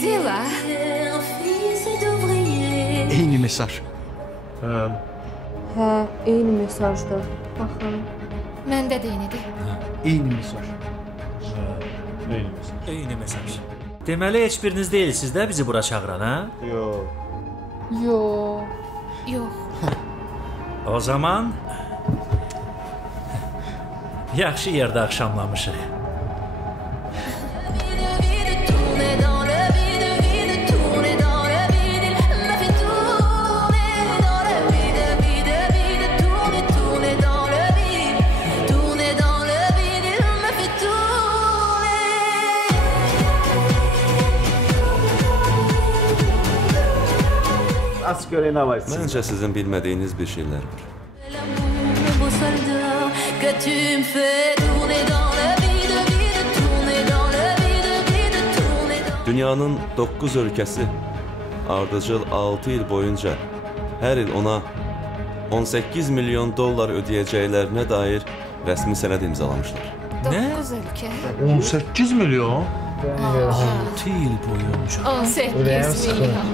Dila. Eyni mesaj. Hə, eyni mesajdır. Baxın. Məndə də eynidir. Eyni mesaj. Eyni mesaj. Deməli heç biriniz deyilsiniz də bizi bura çağıran, hə? Yox. Yox. O zaman yaxşı yerdə axşamlamışıq. Aç görək nə var. Məncə sizin bilmədiyiniz bir şeylər var. Dünyanın 9 ölkəsi ardıcıl 6 il boyunca hər il ona 18 milyon dollar ödəyəcəklərinə dair rəsmi sənəd imzalamışlar. 9 ölkə. 18 milyon? 6 il boyunca. 18 milyon.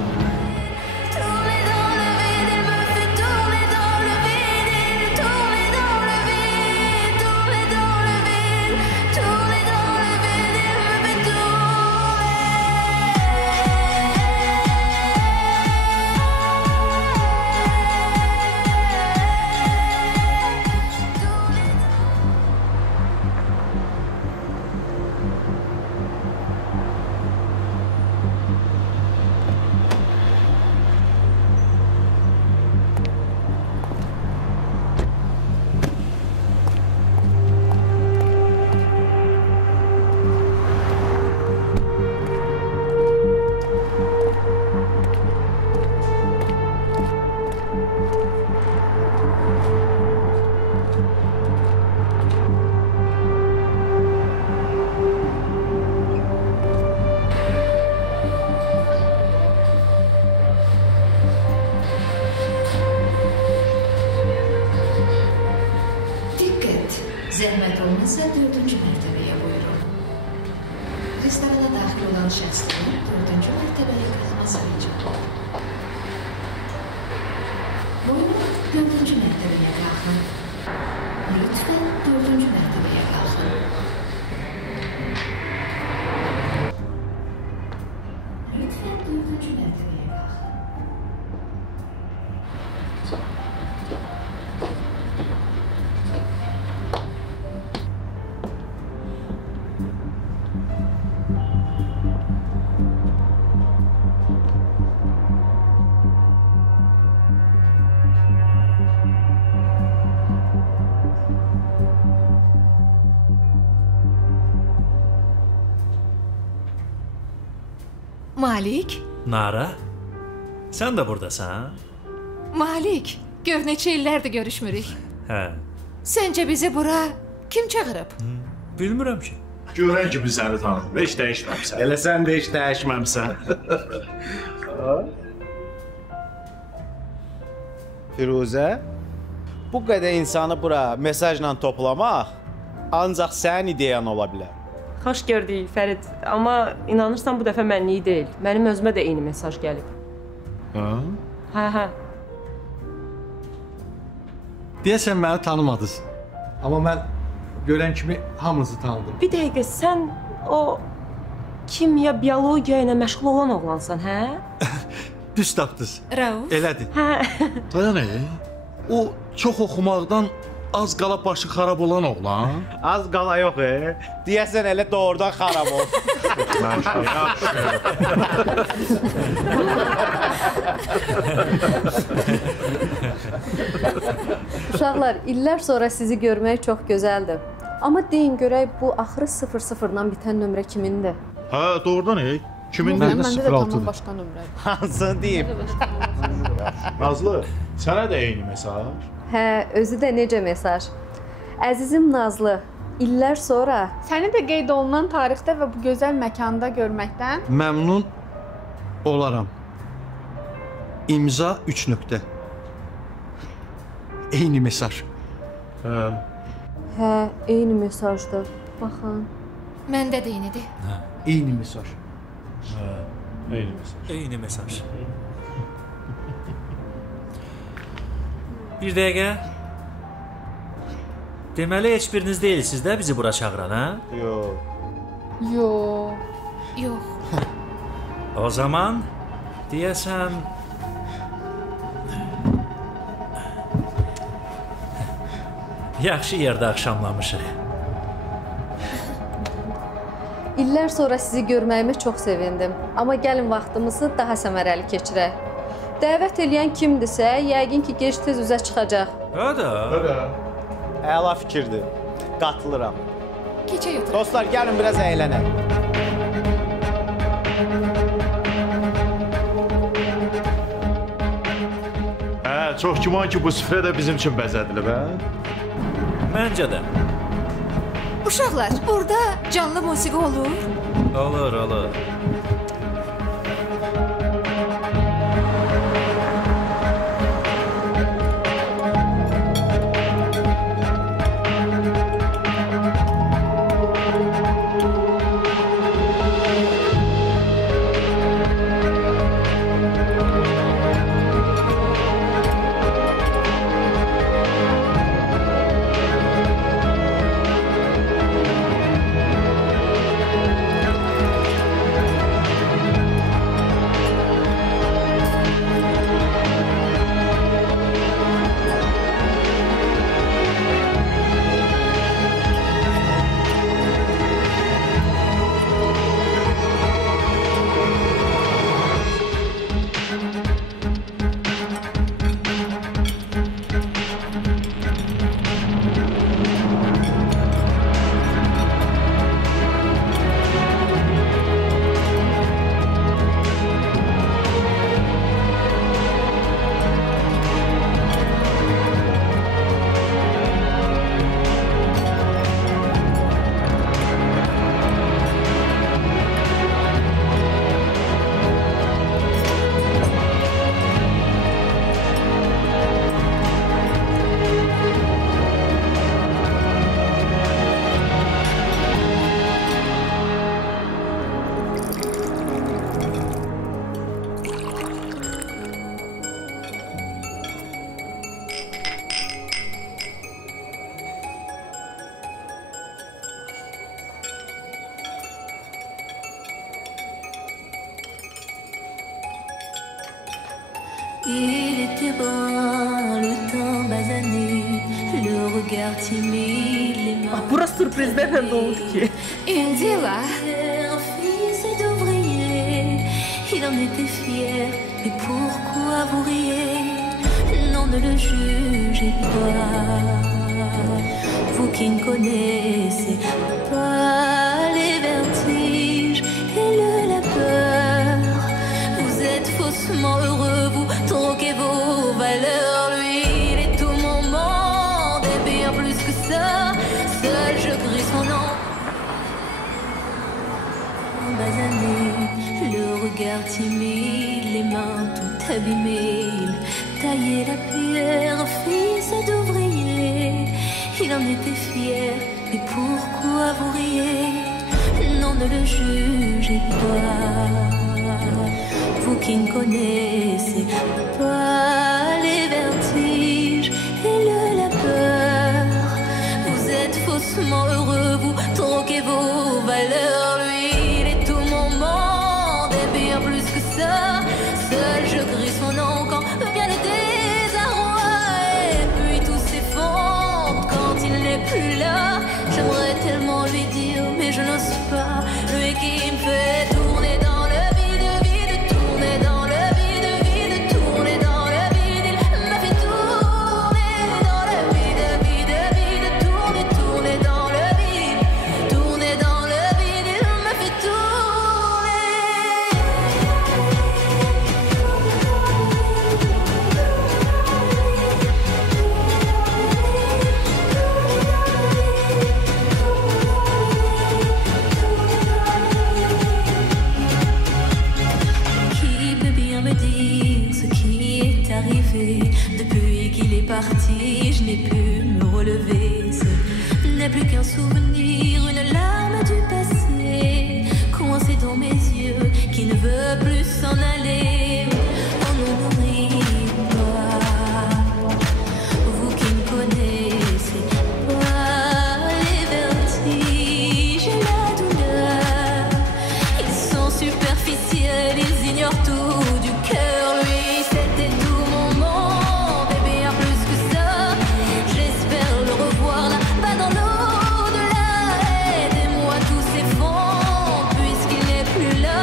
Zəhmət olmasa 4-cü mərtəbəyə buyurun. Restorana daxil olan şəxslər 4-cü mərtəbəyə qalxma sayacaq. Buyurun 4-cü mərtəbəyə qalxın. Lütfən 4-cü mərtəbəyə qalxın. Lütfən 4-cü mərtəbəyə qalxın. Malik? Nara, sən də buradasan? Malik, gör neçə illərdir görüşmürük. Hə. Səncə bizi bura kim çağırıb? Bilmirəm ki. Görən kimi səni tanıdım, heç dəyişməmsən. Elə sən də heç dəyişməmsən. Firuzə, bu qədər insanı bura mesajla toplamaq ancaq sənin ideyan ola bilər. Xoş gördük, Fərid. Amma inanırsan bu dəfə mənlik deyil. Mənim özümə də eyni mesaj gəlib. Hə. Deyəsən məni tanımadınız. Amma mən görən kimi hamınızı tanıdım. Bir dəqiqə, sən o kimya, biologiya ilə məşğul olan oğlansan, hə? Düz tapdınız. Rauf? Elədir. Hə. Dayan, o çox oxumaqdan az qala başı xarab olan oğlan. Az qala yox, deyəsən elə doğrudan xarab ol. Uşaqlar, illər sonra sizi görmək çox gözəldir. Amma deyin görək bu axırı 00-dan bitən nömrə kimindir? Hə, doğrudan kimindir? Məndə də tamam başqa nömrədir. Hansını deyim? Nazlı, sənə də eyni mesaj? Hə, özü də necə mesaj. Əzizim Nazlı, illər sonra səni də qeyd olunan tarixdə və bu gözəl məkanda görməkdən məmnun olaram. İmza 3 nöqtə. Eyni mesaj. Hə, eyni mesajdır. Baxın. Məndə də eynidir. Eyni mesaj. Eyni mesaj. Eyni mesaj. Bir dəqiqə. Deməli heç biriniz deyilsiniz də bizi bura çağıran, hə? Yox. Yox. Yox. O zaman deyəsən yaxşı yerdə axşamlamışıq. İllər sonra sizi görməyimə çox sevindim. Amma gəlin vaxtımızı daha səmərəli keçirək. Dəvət eləyən kimdirsə, yəqin ki, gec-tez üzə çıxacaq. Hə də. Əla fikirdir. Qatılıram. Keçək otur. Dostlar, gəlin biraz əylənək. Çox güman ki, bu süfrə də bizim üçün bəzədilib, hə? Məncə də. Uşaqlar, burada canlı musiqi olur? Olur, olur. Il était bon, le temps basané, le regard timide, les mains. Burası sürprizlerle doldu ki. İndila. Un fils d'ouvrier, il en était fier. Mais pourquoi vous riez? Non, ne le jugez pas. Vous qui ne connaissez pas les vertiges et la peur. Vous êtes faussement heureux, vous troquez vos valeurs. Lui, il est tout mon monde et bien plus que ça. Seul je crie son nom. Basané, le regard timide, les mains tout abîmées. Il taillait la pierre, fils d'ouvrier. Il en était fier, mais pourquoi vous riez? Non, ne le jugez pas. Vous qui ne connaissez pas les vertiges et la peur. Vous êtes faussement heureux, vous troquez vos valeurs. Lui, il est tout mon monde et bien plus que ça. Seul je crie son nom quand vient le désarroi. Et puis tout s'effondre quand il n'est plus là. J'aimerais tellement lui dire, mais je n'ose pas. Lui qui me fait tourner dans le vide, vide, tourner dans le vide, vide, tourner dans le vide. Il m'a fait tourner dans le vide, vide, vide, tourner, tourner dans le vide, tourner dans le vide. Il m'a fait Qui peut bien me dire ce qui est arrivé? Depuis qu'il est parti, je n'ai pu me relever. Ce n'est plus qu'un souvenir, une larme du passé, coincée dans mes yeux, qui ne veut plus superficiels, ils ignorent tout du cœur. Lui, c'était tout mon monde, et bien plus que ça. J'espère le revoir là-bas dans l'au-delà. Aidez-moi, tout s'effondre puisqu'il n'est plus là.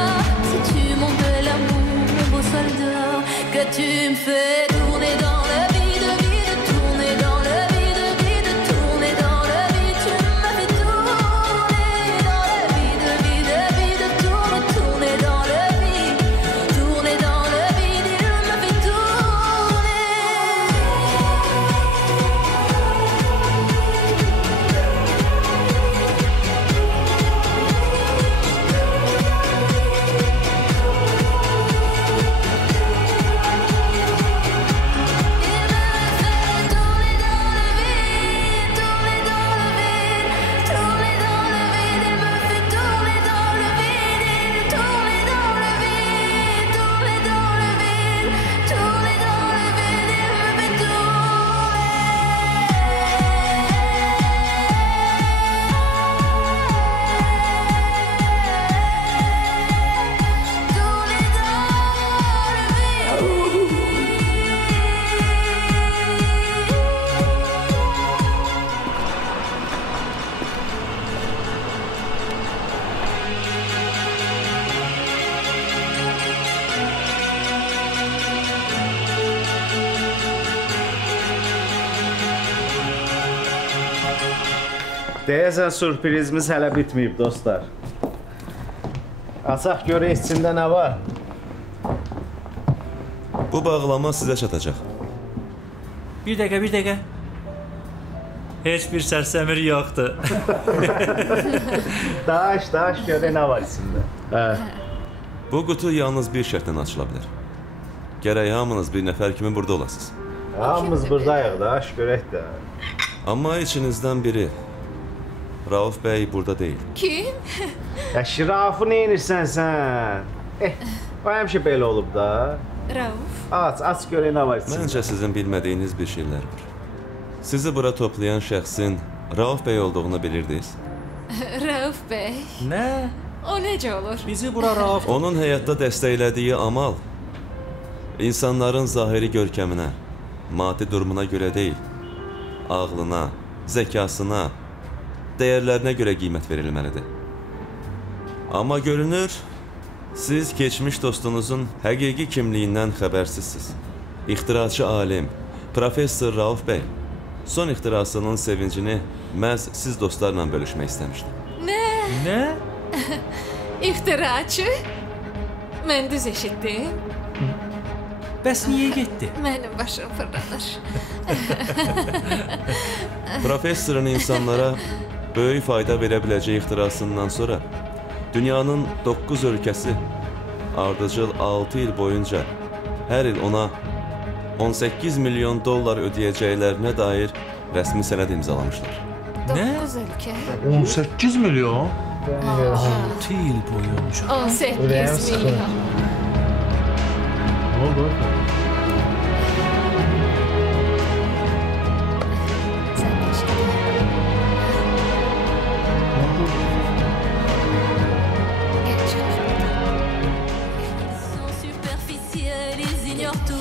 Si tu mon bel amour, mon beau soldat, que tu me fais tourner dans le vide, vide, tourner dans le vide, vide, tourner dans le vide. Tu m'as fait tourner dans le vide, vide, vide, tourner, tourner dans le vide, tourner dans le vide. Il m'a fait tourner. Deyəsən sürprizimiz hələ bitməyib dostlar. Açaq görək içində nə var? Bu bağlama sizə çatacaq. Bir dəqiqə. Heç bir sərsəmir yoxdur. Daş görək nə var içində. Bu qutu yalnız bir şərtlə açıla bilər. Gərək hamınız bir nəfər kimi burada olasınız. Hamımız buradayıq da, görək də. Amma içinizdən biri, Rauf bəy burada deyil. Kim? Şirafı neyinirsən sən? O həmişə belə olub da. Rauf. Aç görək nə var içində. Məncə sizin bilmədiyiniz bir şeylər var. Sizi bura toplayan şəxsin Rauf bəy olduğunu bilirdiniz. Rauf bəy. Nə? O necə olur? Bizi bura Rauf... Onun həyatda dəstəklədiyi amal insanların zahiri görkəminə, maddi durumuna görə deyil, ağlına, zəkasına, dəyərlərinə görə qiymət verilməlidir. Amma görünür, siz keçmiş dostunuzun həqiqi kimliyindən xəbərsizsiniz. İxtiraçı alim, professor Rauf bəy son ixtirasının sevincini məhz siz dostlarla bölüşmək istəmişdi. Nə? İxtiraçı? Mən düz eşitdim. Bəs niyə getdi? Mənim başım fırlanır. Professorun insanlara böyük fayda verə biləcəyi ixtirasından sonra dünyanın 9 ölkəsi ardıcıl 6 il boyunca hər il ona 18 milyon dollar ödəyəcəklərinə dair rəsmi sənəd imzalamışlar. 9 ölkə. 18 milyon? 6 il boyunca. 18 milyon. Ne oldu? Superficiels, ils ignorent tout